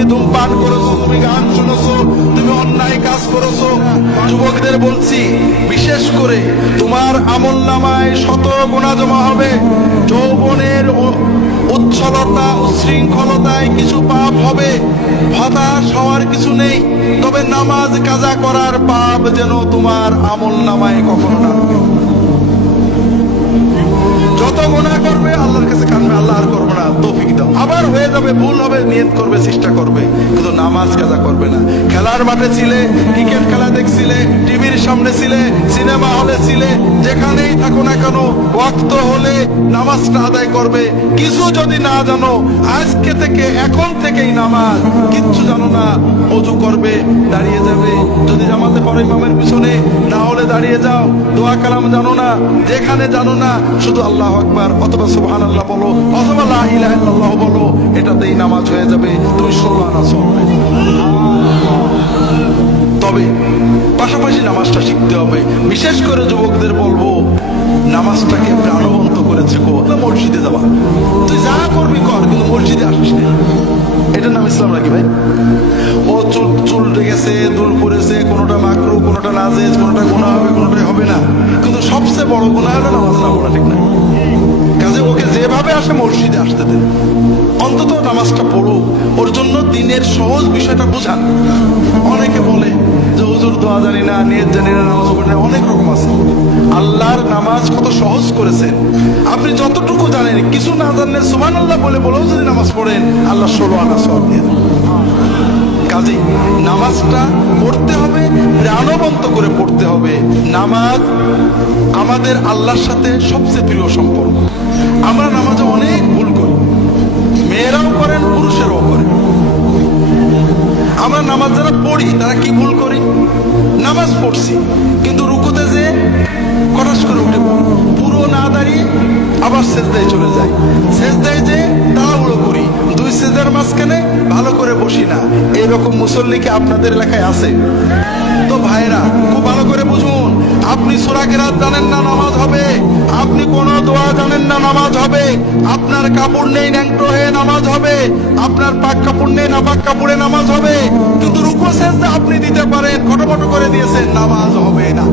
তুমি ধূমপান করেছো, তুমি গান শুনেছো, তুমি অন্যায় কাজ করেছো। যুবকদের বলছি, বিশেষ করে তোমার আমলনামায় শত গুনাহ জমা হবে। যৌবনের উচ্ছলতা উচ্ছৃঙ্খলতায় কিছু পাপ হবে, হতাশ হওয়ার কিছু নেই। তবে নামাজ কাজা করার পাপ যেন তোমার আমলনামায় কখনো না ঢোকে। যত গুনাহ করবে আল্লাহর কাছে কাঁদবে, আল্লাহ আর করবো না, তৌফিক দাও। আবার হয়ে যাবে, ভুল হবে, নিয়ত করবে, চেষ্টা করবে, কিন্তু নামাজ কাজা করবে না। খেলার মাঠে ছিলে, ক্রিকেট খেলা দেখছিলে, টিভির সামনে ছিলে, সিনেমা হলে ছিলে, যেখানেই থাকো না কেন ওয়াক্ত হলে নামাজটা আদায় করবে। কিছু যদি না জানো, আজকে থেকে এখন থেকেই নামাজ, কিচ্ছু জানো না, ওযু করবে, দাঁড়িয়ে যাবে, যদি জামাতে পড়ো ইমামের পিছনে, না হলে দাঁড়িয়ে যাও। দোয়া কালাম জানো না, যেখানে জানো না, শুধু আল্লাহু আকবার অথবা সুবহানাল্লাহ বলো অথবা লা ইলাহা ইল্লাল্লাহ বলো, এটাতেই নামাজ হয়ে যাবে। তুমি 16 আনা সওয়াব। তবে পাশাপাশি নামাজটা শিখতে হবে। বিশেষ করে যুবকদের বলবো, নামাজটাকে প্রাণবন্ত করেছে গো মসজিদে যাওয়া। তুই যা করবি কর, কিন্তু মসজিদে আসিস না। এটার নাম ইসলাম নাকি ভাই? ও চুল গেছে, দুল পড়েছে, কোনোটা মাকরু, কোনোটা নাজেজ, কোনোটা গুনাহ হবে, কোনোটাই হবে না। কিন্তু সবচেয়ে বড় গুনাহ হলো নামাজ না পড়া, ঠিক না? কাজে ওকে যেভাবে আসে মসজিদে আসতে দেন, অন্তত নামাজটা পড়ুক। ওর জন্য দিনের সহজ বিষয়টা বোঝান। অনেকে বলে যে হুজুর দোয়া জানি না, নিয়ত জানি না, নামাজ পড়ি না, অনেক রকম আছে। আল্লাহর নামাজ কত সহজ করেছেন। আপনি যতটুকু জানেন, কিছু না জানলে সুবহানাল্লাহ বলেও যদি নামাজ পড়েন, আল্লাহ 16 আনা সওয়াব দিয়ে দেন। কাজেই নামাজটা পড়তে হবে, প্রাণবন্ত করে পড়তে হবে। নামাজ আমাদের আল্লাহর সাথে সবচেয়ে প্রিয় সম্পর্ক। আমরা নামাজে অনেক ভুল করি, মেয়েরাও করেন, পুরুষেরাও করেন। আমরা নামাজ যারা পড়ি তারা কি ভুল করি? নামাজ পড়ছি, কিন্তু রুকুতে যে কটাস করে উঠে পড়ি, পুরো না দাঁড়িয়ে আবার সেজদায় চলে যায়। সেজদায় যে তাড়াহুড়ো করি, দুই সেজদার মাঝখানে ভালো করে বসি না। এইরকম মুসল্লি কি আপনাদের এলাকায় আছে? তো ভাইরা, খুব ভালো করে বুঝুন, আপনি সূরা কিরাত জানেন না, নামাজ হবে। আপনি কোন দোয়া জানেন না, নামাজ হবে। আপনার কাপড় নেই, ন্যাংটো হয়ে নামাজ হবে। আপনার পাক কাপড় নেই, নাপাক কাপড়ে নামাজ হবে। কিন্তু রুকু সেজদা আপনি দিতে পারেন, খটোমটো করে দিয়েছেন, নামাজ হবে না।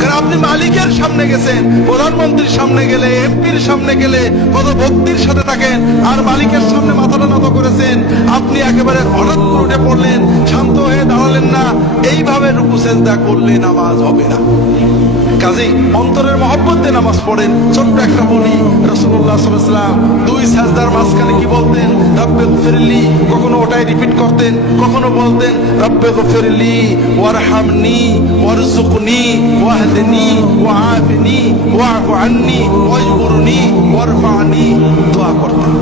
কারণ আপনি মালিকের সামনে গেছেন, প্রধানমন্ত্রীর সামনে গেলে, এমপির সামনে গেলে কত ভক্তির সাথে থাকেন, আর মালিকের সামনে মাথাটা নত করেছেন। আপনি একেবারে হঠাৎ করে উঠে পড়লেন, শান্ত হয়ে দাঁড়ালেন না। এইভাবে রুকু সেজদা করলে নামাজ হবে না। কাজেই অন্তরের মহব্বত দিয়ে নামাজ পড়েন। ছোট্ট একটা বলি, রাসূলুল্লাহ সাল্লাল্লাহু আলাইহি ওয়াসাল্লাম দুই সাজদার মাঝখানে কি বলতেন? রব্বে গফিরলি। কখনো ওটাই রিপিট করতেন, কখনো বলতেন রব্বে গফিরলি ওয়ারহামনি ওয়ারযুকনি ওয়াহদিনি ওয়াআফিনি ওয়া'ফু আন্নি ওয়াজবুরনি ওয়ারফা'নি। দোয়া করতেন।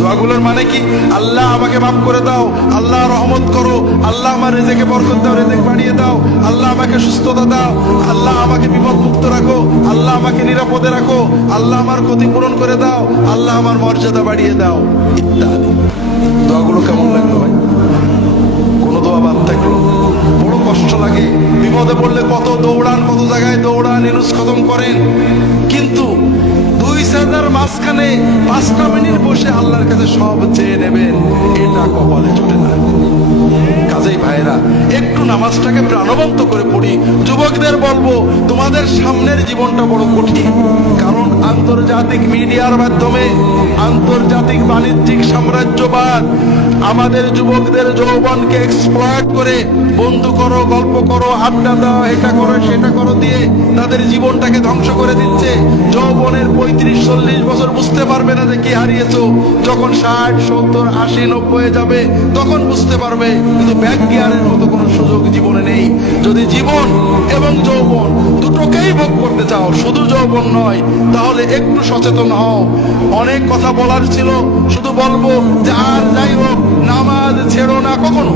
দোয়াগুলোর মানে কি? আল্লাহ আমাকে মাফ করে দাও, আল্লাহ রহমত করো, আল্লাহ আমার রিজিকে বরকত দাও, রিজিক বাড়িয়ে দাও, আল্লাহ আমাকে সুস্থতা দাও, আল্লাহ আমাকে বিপদ মুক্ত রাখো, আল্লাহ আমাকে নিরাপদে রাখো, আল্লাহ আমার ক্ষতি পূরণ করে দাও, আল্লাহ আমার মর্যাদা বাড়িয়ে দাও, ইত্যাদি। দোয়াগুলো কেমন লাগলো ভাই? কোন দোয়া বাদ থাকলো? বড় কষ্ট লাগে। বিপদে পড়লে কত দৌড়ান, কত জায়গায় দৌড়ান, ইনুস খতম করেন, কিন্তু দুই সাজদার মাঝখানে 5টা মিনিট বসে আল্লাহর কাছে সব চেয়ে নেবেন, এটা কপালে জোটে না। কাজেই ভাইরা, একটু নামাজটাকে প্রাণবন্ত করে পড়ি। যুবকদের বলবো, তোমাদের সামনের জীবনটা বড় কঠিন। কারণ আন্তর্জাতিক মিডিয়ার মাধ্যমে, আন্তর্জাতিক বাণিজ্যিক সাম্রাজ্যবাদ আমাদের যুবকদের যৌবনকে এক্সপ্লয়েট করে বন্ধু করো, গল্প করো, আড্ডা দাও, এটা করো, সেটা করো দিয়ে তাদের জীবনটাকে ধ্বংস করে দিচ্ছে। যৌবনের 35-40 বছর বুঝতে পারবে না যে কি হারিয়েছো। যখন 60, 70, 80, 90 যাবে, তখন বুঝতে পারবে। কিন্তু ব্যাক গিয়ারের মতো কোনো সুযোগ জীবনে নেই। যদি জীবন এবং যৌবন দুটোকেই ভোগ করতে চাও, শুধু যৌবন নয়, তাহলে একটু সচেতন হও। অনেক কথা বলার ছিল, শুধু বলবো যে আর যাই হোক, নামাজ ছেড়ো না কখনো।